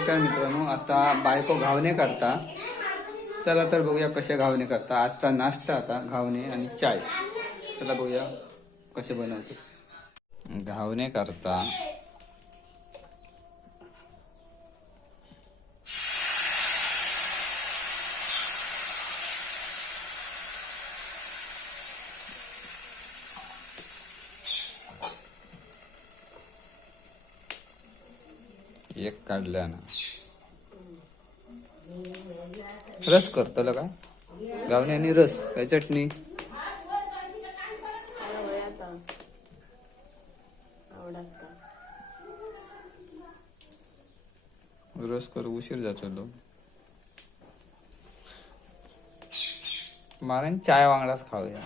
नमस्कार मित्रांनो, आता बायको घावणे करता. चला तर बघूया कसे घावणे करता. आजचा नाश्ता आता घावणे आणि चाय. चला बघूया कसे बनवते. घावणे करता. एक काढल्या ना रस करतलं काय घावणे आणि रस काय चटणी रस करू उशीर जातो मला चाय वांगडाच खाऊया.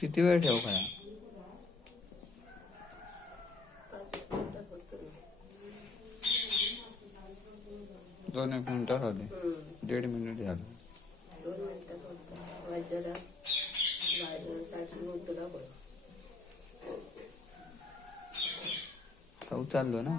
किती वेळ ठेवू काय? 2-1 मिनिटं झाली. 1.5 मिनिट झालं. 2 मिनिटं तो चाललो ना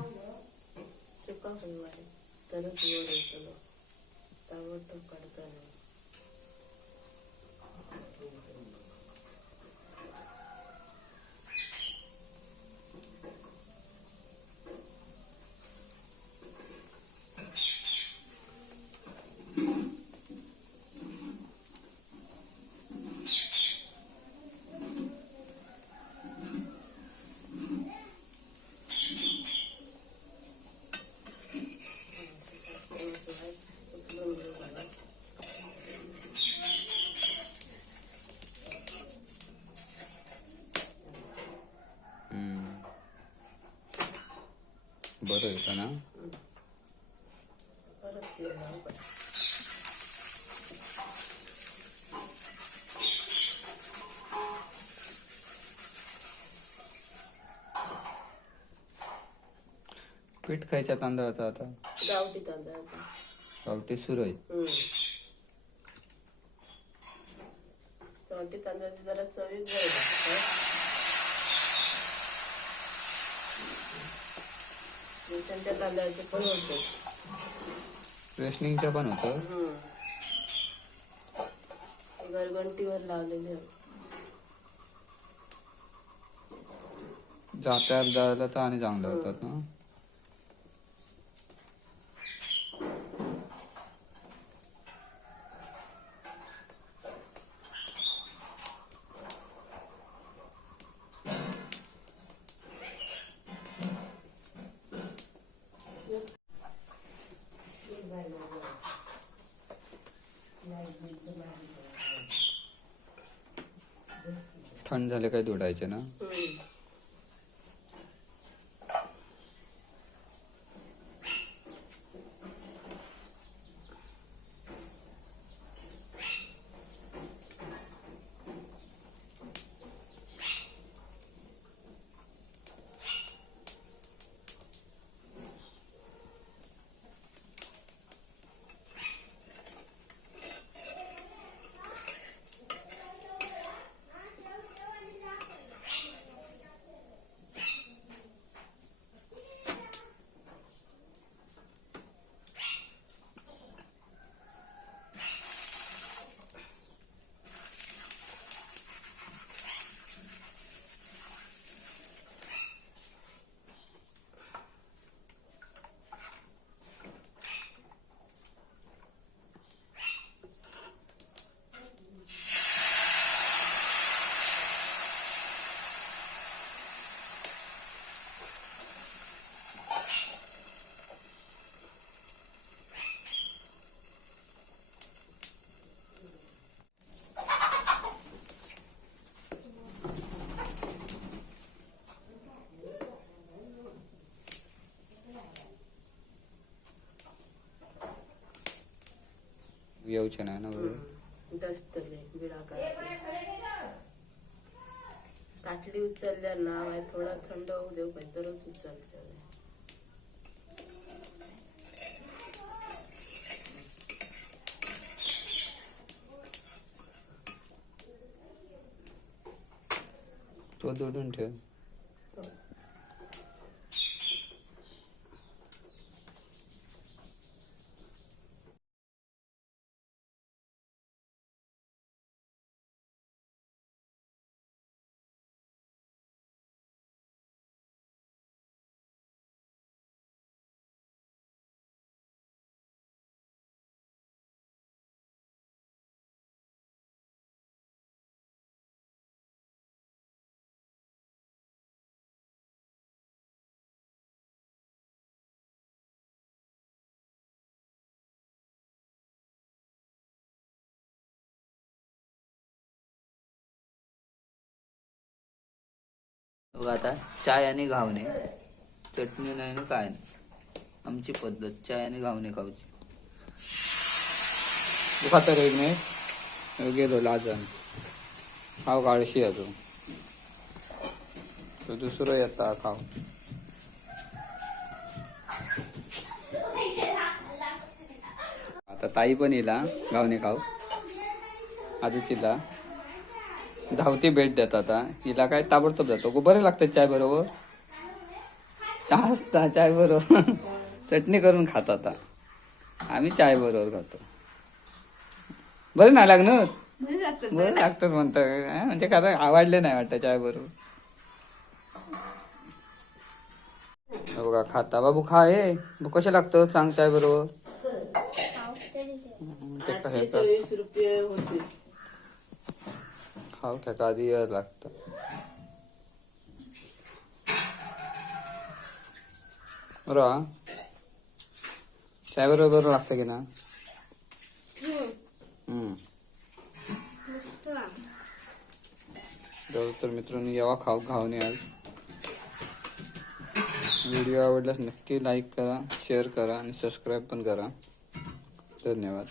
बरं येतं ना. पीठ खायच्या तांदळाचा आता गावठी तांदळाचा गावठी सुरई. गावठी तांदळाची जरा चवीत रेशनच्या तांदळाचे पण होते. रेशनिंगच्या पण होतं. गरगंटीवर लावलेले जात्यात जायला तर आणि चांगलं होतात ना. थंड झाले काय दोडायचे ना. येऊचे नाही ना बरोबर. दस्तले बिळा काटली उचलल्यार ना मागीर थोडा थंड होऊ देऊ पण तरच उचलते. तो जोडून ठेव. बघ आता चाय आणि घावणे, चटणी नाही ना काय नाही. आमची पद्धत चाय आणि घावणे खाऊची. तू खाता रे नाही गेलो लाजन खाव काळशी येतो तो दुसरं येता खाव. आता ताई पण येला घावणे खाऊ. आजूचीला धावती भेट देत आता. हिला काय ताबडतोब जातो गो. बरे लागतात चाय बरोबर. चाय बरोबर चटणी करून खात आता. आम्ही चाय बरोबर खातो. बरं नाही लागणार. बरं लागतात म्हणतात म्हणजे कारण आवडले नाही वाटतं चाय बरोबर. बघा खाता बाबू खा. हे कसे लागतं सांग चाय बरोबर. 824 रुपये होते. खाऊ काय आधी लागतं. बरं चाय बरोबर लागतं की ना. तर मित्रांनो यावा खाऊ घावणे आज. व्हिडिओ आवडल्यास नक्की लाईक करा, शेअर करा आणि सबस्क्राईब पण करा. धन्यवाद.